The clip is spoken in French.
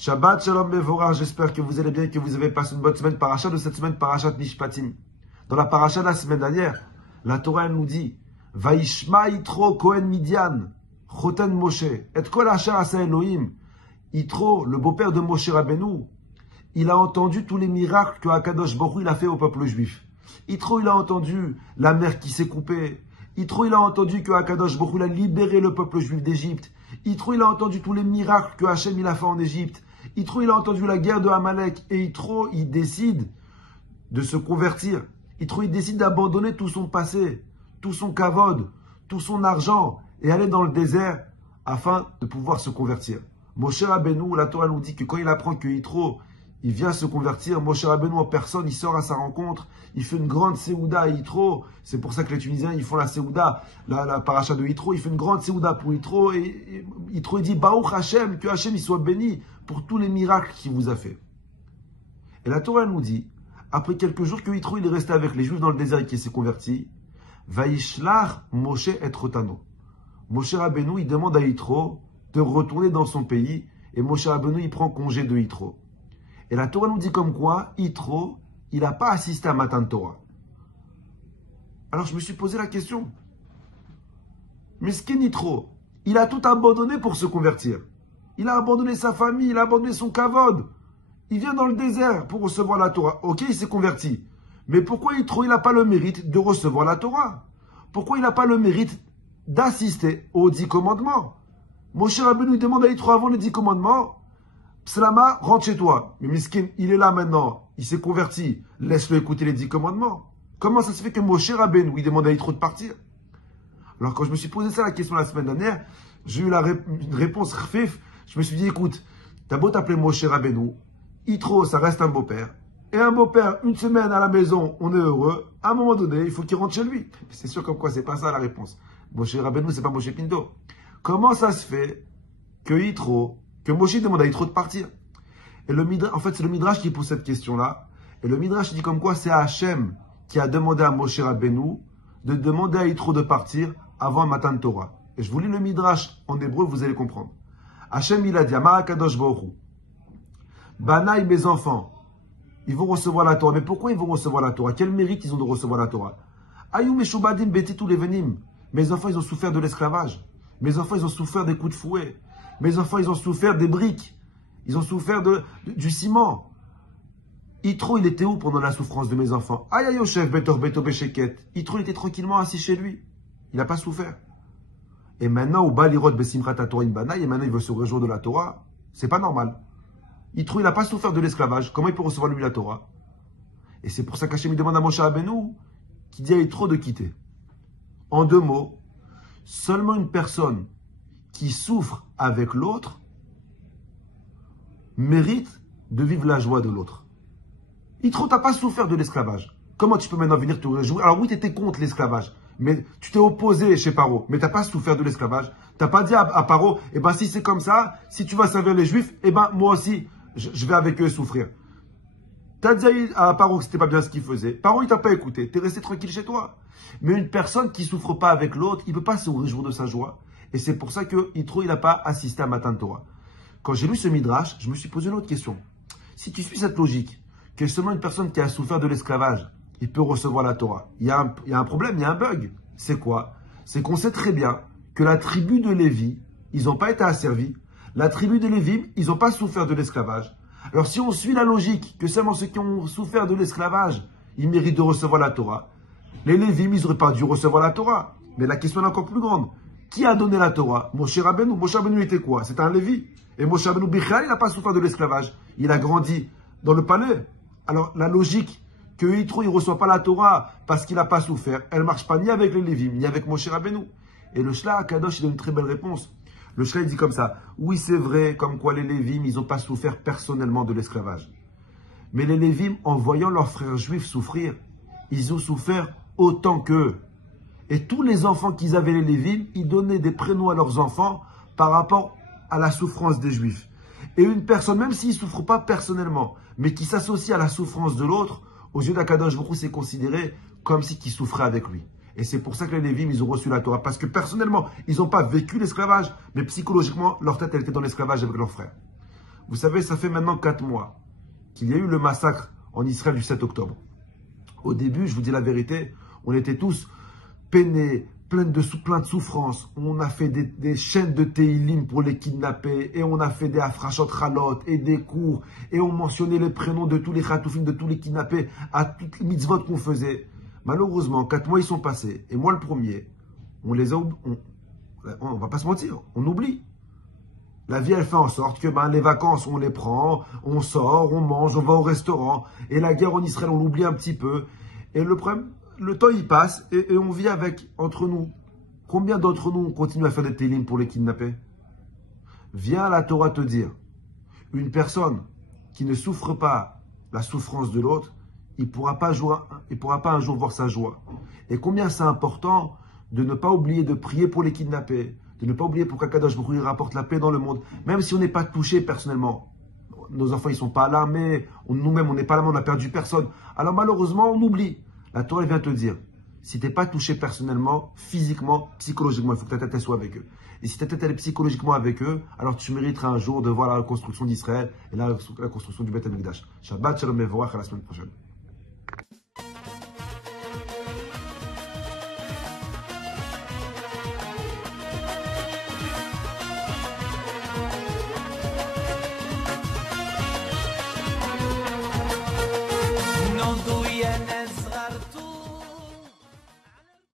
Shabbat Shalom Mevorach, j'espère que vous allez bien, que vous avez passé une bonne semaine. Paracha de cette semaine, Parashat Mishpatim. Dans la paracha de la semaine dernière, la Torah elle nous dit Vaishma Yitro Kohen Midian, Choten Moshe, et Kol Asher Asa Elohim. Yitro, le beau-père de Moshe Rabbeinu, il a entendu tous les miracles que Akadosh Baruch Hu il a fait au peuple juif. Yitro, il a entendu la mer qui s'est coupée. Yitro, il a entendu que Akadosh Baruch Hu il a libéré le peuple juif d'Égypte. Yitro, il a entendu tous les miracles que Hachem il a fait en Égypte. Yitro, il a entendu la guerre de Amalek. Et Yitro, il décide de se convertir. Yitro, il décide d'abandonner tout son passé, tout son kavod, tout son argent et aller dans le désert afin de pouvoir se convertir. Moshe Rabbeinu, la Torah nous dit que quand il apprend que Yitro, il vient se convertir, Moshe Rabbeinu en personne, il sort à sa rencontre, il fait une grande séouda à Yitro. C'est pour ça que les Tunisiens, ils font la séouda, la paracha de Yitro, il fait une grande séouda pour Yitro. Et Yitro, il dit, Baruch Hashem, que Hashem, il soit béni pour tous les miracles qu'il vous a fait. Et la Torah nous dit, après quelques jours que Yitro, il est resté avec les Juifs dans le désert et qu'il s'est converti, Vaishlach Moshe et Rotano. Moshe Rabbeinu, il demande à Yitro de retourner dans son pays, et Moshe Rabbeinu, il prend congé de Yitro. Et la Torah nous dit comme quoi, Yitro, il n'a pas assisté à Matan Torah. Alors je me suis posé la question. Mais ce qu'est Yitro, il a tout abandonné pour se convertir. Il a abandonné sa famille, il a abandonné son kavod. Il vient dans le désert pour recevoir la Torah. Ok, il s'est converti. Mais pourquoi Yitro, il n'a pas le mérite de recevoir la Torah? Pourquoi il n'a pas le mérite d'assister aux 10 commandements? Moshe Rabbeinu demande à Yitro avant les 10 commandements, Pslama, rentre chez toi. Mais Miskin, il est là maintenant, il s'est converti, laisse-le écouter les 10 commandements. Comment ça se fait que Moshe Rabbeinu, il demande à Yitro de partir? Alors quand je me suis posé ça la question la semaine dernière, j'ai eu une réponse rfif. Je me suis dit, écoute, t'as beau t'appeler Moshe Rabbeinu, Yitro, ça reste un beau-père. Et un beau-père, une semaine à la maison, on est heureux. À un moment donné, il faut qu'il rentre chez lui. C'est sûr comme quoi, c'est pas ça la réponse. Moshe Rabbeinu, c'est pas Moshe Pindo. Comment ça se fait que Moshe demande à Yitro de partir? Et en fait, c'est le Midrash qui pose cette question-là. Et le Midrash dit comme quoi c'est Hachem qui a demandé à Moshe Rabbeinu de demander à Yitro de partir avant Matan Torah. Et je vous lis le Midrash en hébreu, vous allez comprendre. Hachem, il a dit, Amar Kadosh Baruch Hu, Banaï, mes enfants, ils vont recevoir la Torah. Mais pourquoi ils vont recevoir la Torah? Quel mérite ils ont de recevoir la Torah? Ayou Meshubadim Beti tous les venim. Mes enfants, ils ont souffert de l'esclavage. Mes enfants, ils ont souffert des coups de fouet. Mes enfants, ils ont souffert des briques. Ils ont souffert du ciment. Yitro, il était où pendant la souffrance de mes enfants? Aïe, Yosef, Betor, Beto, Besheket. Yitro, il était tranquillement assis chez lui. Il n'a pas souffert. Et maintenant, au Balirot, Besimchat, Torah, Banaï, et maintenant, il veut se réjouir de la Torah. C'est pas normal. Yitro, il n'a pas souffert de l'esclavage. Comment il peut recevoir lui la Torah? Et c'est pour ça qu'Hachem demande à Moshe Rabbeinu, qui dit à Yitro de quitter. En 2 mots, seulement une personne qui souffre avec l'autre mérite de vivre la joie de l'autre. Yitro, tu n'as pas souffert de l'esclavage. Comment tu peux maintenant venir te réjouir? Alors oui, tu étais contre l'esclavage, mais tu t'es opposé chez Paro, mais tu n'as pas souffert de l'esclavage. Tu n'as pas dit à Paro, eh ben si c'est comme ça, si tu vas servir les Juifs, eh ben moi aussi, je vais avec eux souffrir. Tu as dit à Paro que ce n'était pas bien ce qu'il faisait. Paro, il t'a pas écouté. Tu es resté tranquille chez toi. Mais une personne qui ne souffre pas avec l'autre, il ne peut pas se réjouir de sa joie. Et c'est pour ça que Yitro, il n'a pas assisté à Matan Torah. Quand j'ai lu ce Midrash, je me suis posé une autre question. Si tu suis cette logique, que seulement une personne qui a souffert de l'esclavage, il peut recevoir la Torah, il y a un problème, il y a un bug. C'est quoi? C'est qu'on sait très bien que la tribu de Lévi, ils n'ont pas été asservis. La tribu de Lévi, ils n'ont pas souffert de l'esclavage. Alors si on suit la logique que seulement ceux qui ont souffert de l'esclavage, ils méritent de recevoir la Torah, les Lévim, ils n'auraient pas dû recevoir la Torah. Mais la question est encore plus grande. Qui a donné la Torah? Moshe Rabbeinu. Moshe Rabbeinu était quoi? C'était un Lévi. Et Moshe Rabbeinu Bichal, il n'a pas souffert de l'esclavage. Il a grandi dans le palais. Alors la logique que Yitro, il ne reçoit pas la Torah parce qu'il n'a pas souffert, elle ne marche pas ni avec les Lévim, ni avec Moshe Rabbeinu. Et le Shla Kadosh, il donne une très belle réponse. Le Shla, il dit comme ça. Oui, c'est vrai, comme quoi les Lévim, ils n'ont pas souffert personnellement de l'esclavage. Mais les Lévim, en voyant leurs frères juifs souffrir, ils ont souffert autant qu'eux. Et tous les enfants qu'ils avaient, les Lévim, ils donnaient des prénoms à leurs enfants par rapport à la souffrance des Juifs. Et une personne, même s'il ne souffre pas personnellement, mais qui s'associe à la souffrance de l'autre, aux yeux d'Akadosh Baruch Hu, c'est considéré comme si qu'il souffrait avec lui. Et c'est pour ça que les Lévim, ils ont reçu la Torah. Parce que personnellement, ils n'ont pas vécu l'esclavage, mais psychologiquement, leur tête, elle était dans l'esclavage avec leurs frères. Vous savez, ça fait maintenant 4 mois qu'il y a eu le massacre en Israël du 7 octobre. Au début, je vous dis la vérité, on était tous peinés, plein de souffrances. On a fait des chaînes de Teilim pour les kidnapper, et on a fait des afrachot chalot, et des cours, et on mentionnait les prénoms de tous les khatoufim, de tous les kidnappés, à toutes les mitzvot qu'on faisait. Malheureusement, 4 mois ils sont passés, et moi le premier, on va pas se mentir, on oublie. La vie, elle fait en sorte que les vacances, on les prend, on sort, on mange, on va au restaurant. Et la guerre en Israël, on l'oublie un petit peu. Et le problème, le temps, il passe et on vit avec, entre nous. Combien d'entre nous continuent à faire des télim pour les kidnapper? Viens la Torah te dire, une personne qui ne souffre pas la souffrance de l'autre, il ne pourra pas un jour voir sa joie. Et combien c'est important de ne pas oublier de prier pour les kidnappés, de ne pas oublier pour qu'Akadosh Baruch Hu rapporte la paix dans le monde, même si on n'est pas touché personnellement. Nos enfants, ils ne sont pas là, mais nous-mêmes, on n'est pas là, mais on n'a perdu personne. Alors malheureusement, on oublie. La Torah, elle vient te dire, si tu n'es pas touché personnellement, physiquement, psychologiquement, il faut que ta tête soit avec eux. Et si ta tête est psychologiquement avec eux, alors tu mériteras un jour de voir la reconstruction d'Israël et la construction du Beth Amikdash. Shabbat Shalom Mevorach, à la semaine prochaine.